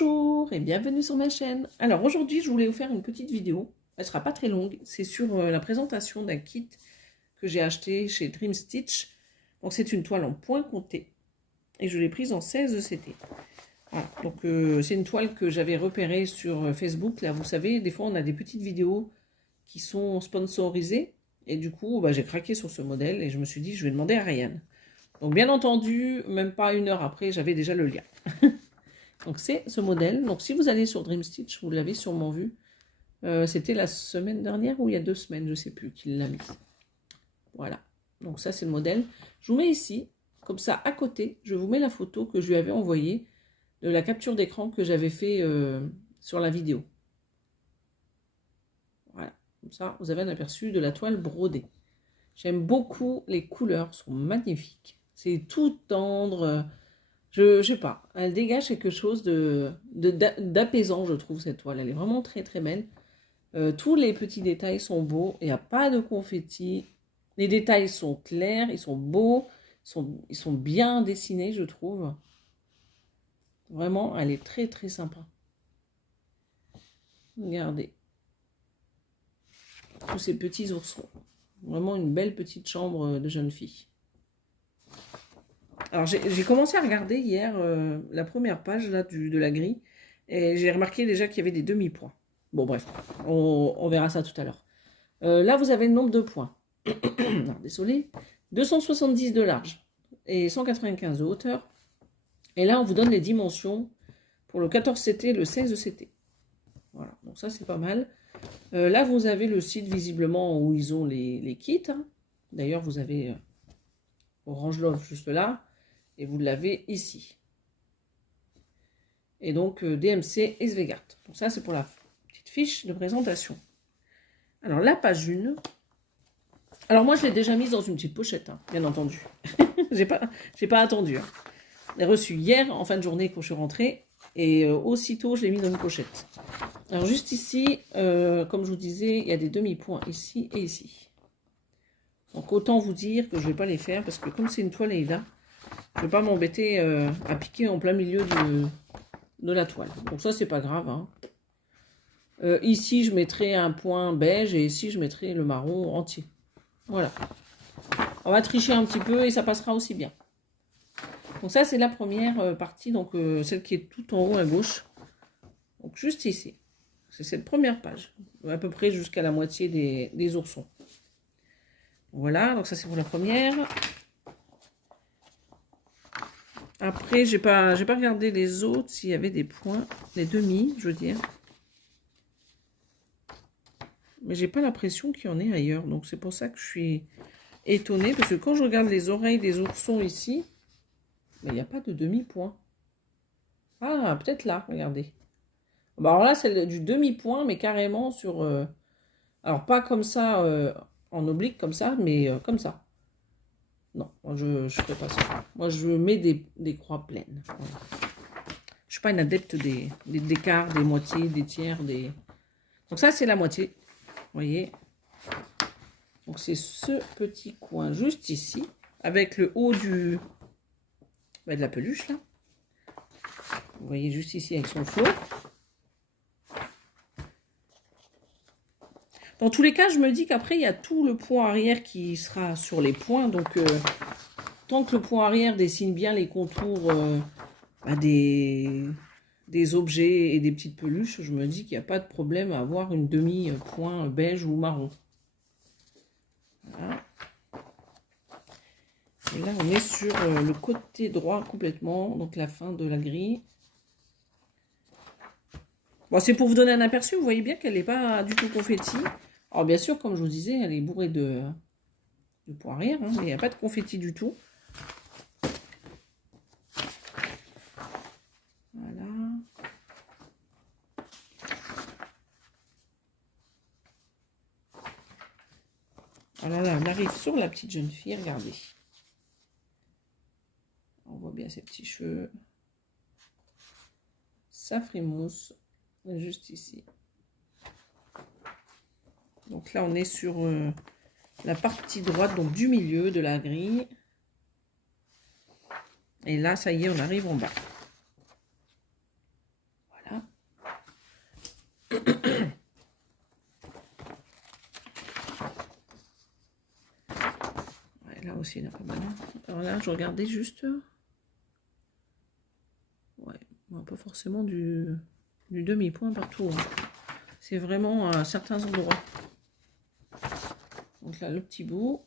Bonjour et bienvenue sur ma chaîne. Alors aujourd'hui je voulais vous faire une petite vidéo, elle sera pas très longue, c'est sur la présentation d'un kit que j'ai acheté chez Dream Stitch. Donc c'est une toile en point compté et je l'ai prise en 16 CT. Voilà. Donc c'est une toile que j'avais repérée sur Facebook. Là vous savez, des fois on a des petites vidéos qui sont sponsorisées et du coup j'ai craqué sur ce modèle et je me suis dit je vais demander à Ryan. Donc bien entendu, même pas une heure après, j'avais déjà le lien. Donc c'est ce modèle. Donc si vous allez sur Dream Stitch, vous l'avez sûrement vu. C'était la semaine dernière ou il y a 2 semaines, je ne sais plus, qu'il l'a mis. Voilà. Donc ça c'est le modèle. Je vous mets ici, comme ça à côté, je vous mets la photo que je lui avais envoyée de la capture d'écran que j'avais fait sur la vidéo. Voilà. Comme ça, vous avez un aperçu de la toile brodée. J'aime beaucoup, les couleurs sont magnifiques. C'est tout tendre. Je sais pas, elle dégage quelque chose d'apaisant, je trouve, cette toile. Elle est vraiment très très belle. Tous les petits détails sont beaux. Il n'y a pas de confetti. Les détails sont clairs, ils sont beaux. Ils sont bien dessinés, je trouve. Vraiment, elle est très très sympa. Regardez. Tous ces petits oursons. Vraiment une belle petite chambre de jeune fille. Alors j'ai commencé à regarder hier la première page là, de la grille et j'ai remarqué déjà qu'il y avait des demi-points. Bon bref, on verra ça tout à l'heure. Là vous avez le nombre de points. Non, désolé. 270 de large et 195 de hauteur. Et là on vous donne les dimensions pour le 14 CT et le 16 CT. Voilà, donc ça c'est pas mal. Là vous avez le site visiblement où ils ont les kits. Hein. D'ailleurs vous avez Orange Love juste là. Et vous l'avez ici. Et donc DMC et Svegart. Donc ça c'est pour la petite fiche de présentation. Alors la page 1. Alors moi je l'ai déjà mise dans une petite pochette, hein, bien entendu. j'ai pas attendu. Hein. Je l'ai reçue hier en fin de journée quand je suis rentrée. Et aussitôt je l'ai mis dans une pochette. Alors juste ici, comme je vous disais, il y a des demi-points ici et ici. Donc autant vous dire que je ne vais pas les faire parce que comme c'est une toile et là, je ne vais pas m'embêter à piquer en plein milieu de la toile. Donc ça, c'est pas grave. Hein. Ici, je mettrai un point beige et ici, je mettrai le marron entier. Voilà. On va tricher un petit peu et ça passera aussi bien. Donc ça, c'est la première partie, donc celle qui est tout en haut à gauche. Donc juste ici. C'est cette première page. À peu près jusqu'à la moitié des oursons. Voilà, donc ça, c'est pour la première. Après, j'ai pas regardé les autres, s'il y avait des points, les demi, je veux dire. Mais j'ai pas l'impression qu'il y en ait ailleurs. Donc c'est pour ça que je suis étonnée. Parce que quand je regarde les oreilles des oursons ici, il n'y a pas de demi-point. Ah, peut-être là, regardez. Bah, alors là, c'est du demi-point, mais carrément sur... alors pas comme ça, en oblique, comme ça, mais comme ça. Non, moi je ne ferai pas ça. Moi je mets des croix pleines. Voilà. Je ne suis pas une adepte des quarts, des moitiés, des tiers. Donc ça c'est la moitié. Vous voyez. Donc c'est ce petit coin juste ici. Avec le haut de la peluche là. Vous voyez juste ici avec son flot. Dans tous les cas, je me dis qu'après, il y a tout le point arrière qui sera sur les points. Donc, tant que le point arrière dessine bien les contours des objets et des petites peluches, je me dis qu'il n'y a pas de problème à avoir une demi-point beige ou marron. Voilà. Et là, on est sur le côté droit complètement, donc la fin de la grille. Bon, c'est pour vous donner un aperçu, vous voyez bien qu'elle n'est pas du tout confetti. Alors bien sûr, comme je vous disais, elle est bourrée de points arrière, hein, mais il n'y a pas de confetti du tout. Voilà. Alors là, on arrive sur la petite jeune fille, regardez. On voit bien ses petits cheveux. Sa frimousse, juste ici. Donc là, on est sur la partie droite, donc du milieu de la grille. Et là, ça y est, on arrive en bas. aussi, là, pas mal. Alors là, je regardais juste... Ouais, bon, pas forcément du demi-point partout. Hein. C'est vraiment à certains endroits. Donc là, le petit bout.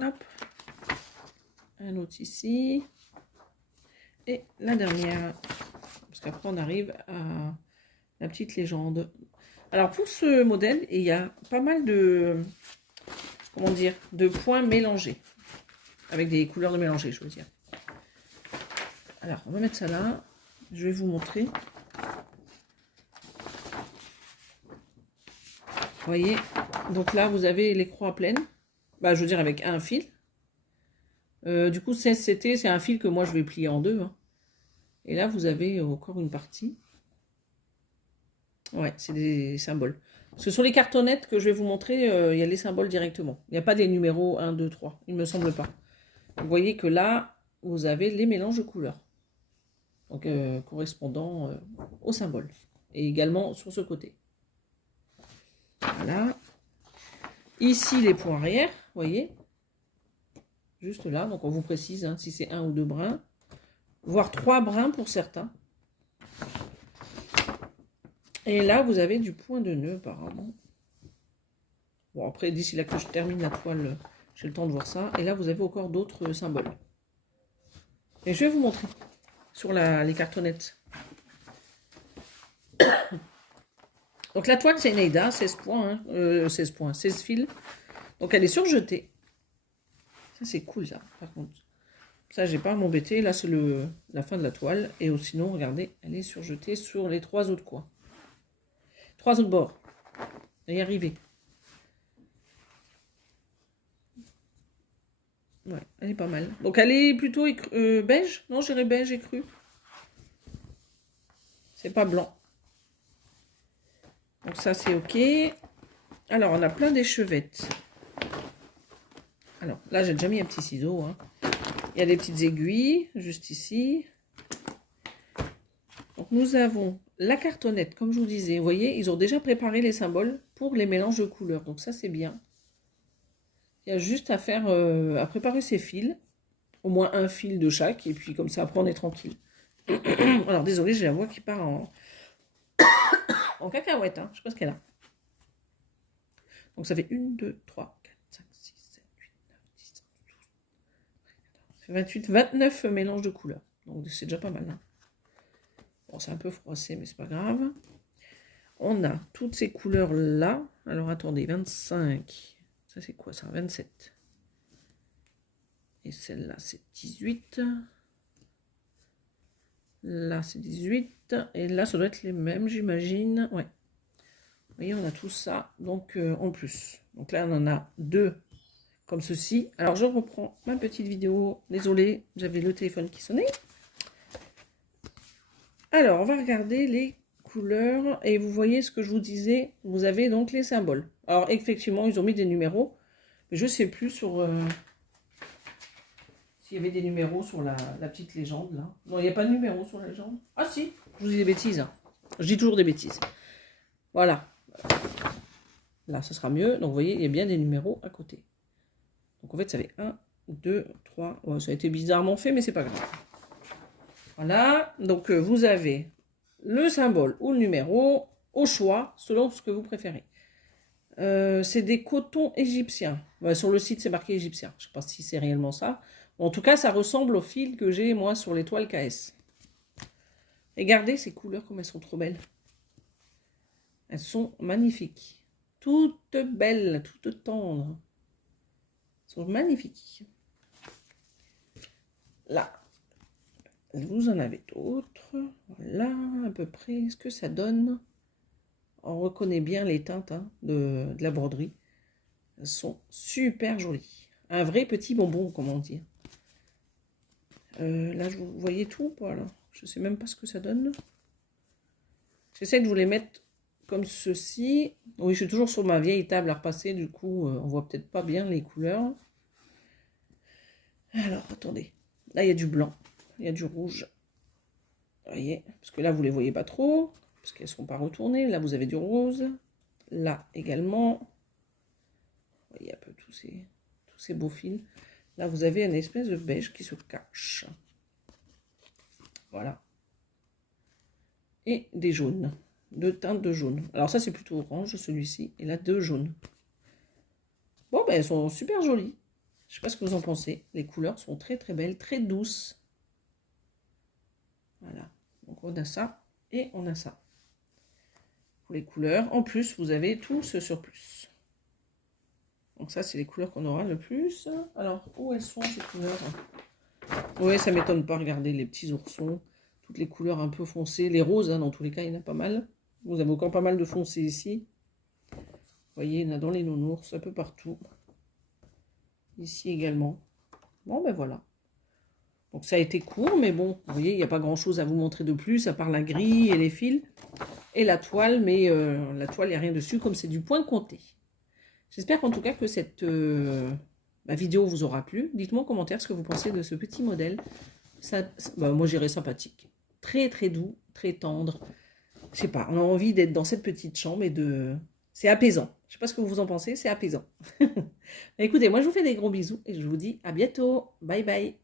Hop. Un autre ici. Et la dernière. Parce qu'après, on arrive à la petite légende. Alors, pour ce modèle, il y a pas mal de... Comment dire? De points mélangés. Avec des couleurs de mélangées, je veux dire. Alors, on va mettre ça là. Je vais vous montrer. Vous voyez? Donc là, vous avez les croix pleines. Bah, je veux dire avec un fil. Du coup, 16CT, c'est un fil que moi, je vais plier en deux. Hein. Et là, vous avez encore une partie. Ouais, c'est des symboles. Ce sont les cartonnettes que je vais vous montrer. Il y a les symboles directement. Il n'y a pas des numéros 1, 2, 3. Il ne me semble pas. Vous voyez que là, vous avez les mélanges de couleurs. Donc, correspondant au symbole. Et également sur ce côté. Voilà. Ici, les points arrière, vous voyez. Juste là, donc on vous précise hein, si c'est 1 ou 2 brins. Voire 3 brins pour certains. Et là, vous avez du point de nœud, apparemment. Bon, après, d'ici là que je termine la toile, j'ai le temps de voir ça. Et là, vous avez encore d'autres symboles. Et je vais vous montrer sur les cartonnettes. Donc la toile, c'est une Aida, 16 points, hein, 16 fils. Donc elle est surjetée. Ça, c'est cool, ça, par contre. Ça, j'ai pas à m'embêter. Là, c'est la fin de la toile. Et sinon, regardez, elle est surjetée sur les 3 autres coins. 3 autres bords. On va y arriver. Ouais, elle est pas mal. Donc, elle est plutôt beige. Non, j'irais beige et cru. C'est pas blanc. Donc, ça, c'est OK. Alors, on a plein d'échevettes. Alors, là, j'ai déjà mis un petit ciseau. Hein. Il y a des petites aiguilles, juste ici. Donc, nous avons la cartonnette, comme je vous disais. Vous voyez, ils ont déjà préparé les symboles pour les mélanges de couleurs. Donc, ça, c'est bien. Il y a juste à faire, à préparer ses fils. Au moins un fil de chaque. Et puis, comme ça, après, on est tranquille. Alors, désolé, j'ai la voix qui part en cacahuète. Hein. Je sais pas ce qu'elle a. Donc, ça fait 1, 2, 3, 4, 5, 6, 7, 8, 9, 10, 11, 12, 28, 29 mélanges de couleurs. Donc, c'est déjà pas mal. Hein. Bon, c'est un peu froissé, mais c'est pas grave. On a toutes ces couleurs-là. Alors, attendez, 25. Ça, c'est quoi, ça? 27. Et celle-là, c'est 18. Là, c'est 18. Et là, ça doit être les mêmes, j'imagine. Ouais. Vous voyez, on a tout ça, donc en plus. Donc là, on en a 2 comme ceci. Alors, je reprends ma petite vidéo. Désolée, j'avais le téléphone qui sonnait. Alors, on va regarder les couleurs. Et vous voyez ce que je vous disais. Vous avez donc les symboles. Alors, effectivement, ils ont mis des numéros. Mais je ne sais plus sur... s'il y avait des numéros sur la petite légende, là. Non, il n'y a pas de numéro sur la légende. Ah si, je vous dis des bêtises. Hein. Je dis toujours des bêtises. Voilà. Là, ça sera mieux. Donc, vous voyez, il y a bien des numéros à côté. Donc, en fait, ça fait 1, 2, 3. Ouais, ça a été bizarrement fait, mais c'est pas grave. Voilà. Donc, vous avez le symbole ou le numéro au choix, selon ce que vous préférez. C'est des cotons égyptiens. Ouais, sur le site, c'est marqué égyptien. Je ne sais pas si c'est réellement ça. En tout cas, ça ressemble au fil que j'ai, moi, sur les toiles KS. Regardez ces couleurs, comme elles sont trop belles. Elles sont magnifiques. Toutes belles, toutes tendres. Elles sont magnifiques. Là, vous en avez d'autres. Voilà, à peu près ce que ça donne. On reconnaît bien les teintes hein, de la broderie. Elles sont super jolies. Un vrai petit bonbon, comment dire. Là, vous voyez tout, voilà. Je ne sais même pas ce que ça donne. J'essaie de vous les mettre comme ceci. Oui, je suis toujours sur ma vieille table à repasser, du coup, on voit peut-être pas bien les couleurs. Alors, attendez. Là, il y a du blanc, il y a du rouge. Vous voyez, parce que là, vous les voyez pas trop, parce qu'elles ne seront pas retournées. Là, vous avez du rose. Là, également. Vous voyez un peu tous ces beaux fils. Là, vous avez une espèce de beige qui se cache. Voilà. Et des jaunes. 2 teintes de jaune. Alors ça, c'est plutôt orange, celui-ci. Et là, 2 jaunes. Bon, ben, elles sont super jolies. Je sais pas ce que vous en pensez. Les couleurs sont très très belles, très douces. Voilà. Donc on a ça et on a ça. Pour les couleurs. En plus, vous avez tout ce surplus. Donc ça, c'est les couleurs qu'on aura le plus. Alors, où elles sont ces couleurs? Oui, ça m'étonne pas. Regardez les petits oursons. Toutes les couleurs un peu foncées. Les roses, hein, dans tous les cas, il y en a pas mal. Vous avez encore pas mal de foncés ici. Vous voyez, il y en a dans les nounours, un peu partout. Ici également. Bon, ben voilà. Donc ça a été court, mais bon, vous voyez, il n'y a pas grand-chose à vous montrer de plus, à part la grille et les fils. Et la toile, mais la toile, il n'y a rien dessus, comme c'est du point compté. J'espère en tout cas que cette vidéo vous aura plu. Dites-moi en commentaire ce que vous pensez de ce petit modèle. Moi, j'irais sympathique. Très, très doux, très tendre. Je sais pas, on a envie d'être dans cette petite chambre et de... C'est apaisant. Je sais pas ce que vous en pensez, c'est apaisant. Écoutez, moi, je vous fais des gros bisous et je vous dis à bientôt. Bye bye.